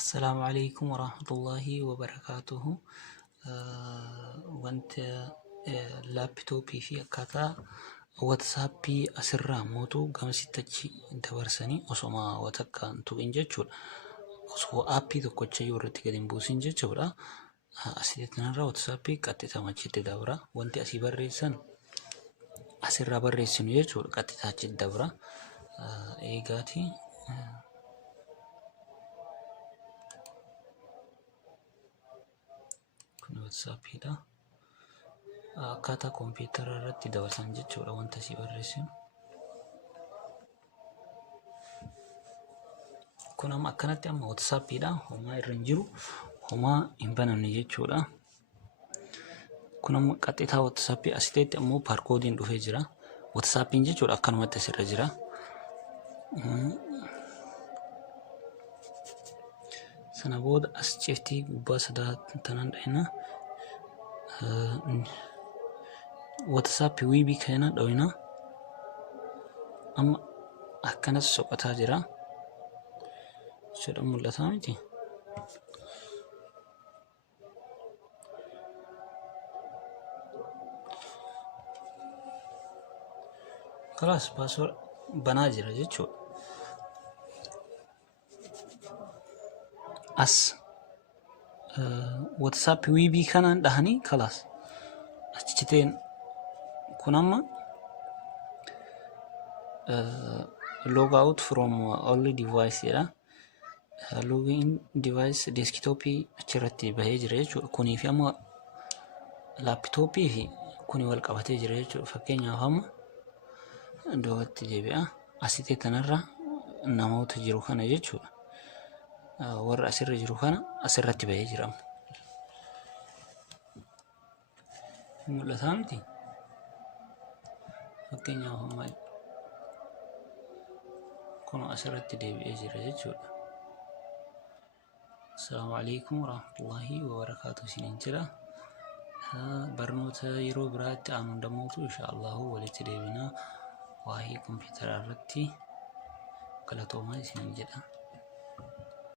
السلام عليكم ورحمة الله وبركاته. وانت لابتوبي في أكاتا واتسابي أسرع موتو قام ستجي dabarsanii osoma watakkaan tuqin jechuudha. Osoo aappii tokkocha irratti gadi hin buusin jechuudha. Asitti kanarra WhatsAppii qaxxitaa achitti dabra. Wanti asii barreessan asirraa barreessinu jechuudha. Qaxxitaa achitti dabra. Eegaati kun WhatsAppiidha. Akkaataa kompiitara irratti dabarsan jechuudha wanta asii barreessinu. Kun amma akkanatti amma WhatsAppiidha. Homaa irra hin jiru. Homaa hin banamne jechuudha. Kun amma qaxxitaa WhatsAppii asitti ammoo baarkoodiin dhufee jira. WhatsAppiin jechuudha akkanumatti asirra jira. Sana booda as ciftii gubbaa tanaan dhahina. WhatsAppii wiibii kana dhahina. Amma akkanas soqataa jira. Sudah mulai sama sih. Kelas password bana aja cuy. As WhatsApp wibi kanan dahani kelas. Citin kunama log out from only device ya. Login device desktop achirratti bahee jira jechuudha. Kunii fi amma laptopii fi kuni wal qabatee jira jechuudha. Fakkeenyaaf amma iddootti deebi'a. Asitti kanarra namoota jiru kana jechuudha. Warra asirra jiru kana asirratti bahee jira. Mul'ataa miti. Fakkeenyaaf amma kun asirratti deebi'ee jira jechuudha. السلام عليكم ورحمة الله وبركاته. سننجرة برنوت يرو برات عن دموتو إن شاء الله ولتديبنا وهي كمبيوتر الرتي كلا توما سننجرة.